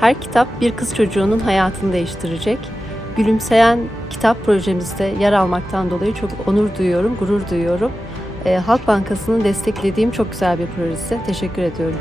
Her kitap bir kız çocuğunun hayatını değiştirecek. Gülümseyen kitap projemizde yer almaktan dolayı çok onur duyuyorum, gurur duyuyorum. Ee, Halk Bankası'nın desteklediğim çok güzel bir projesi. Teşekkür ediyorum.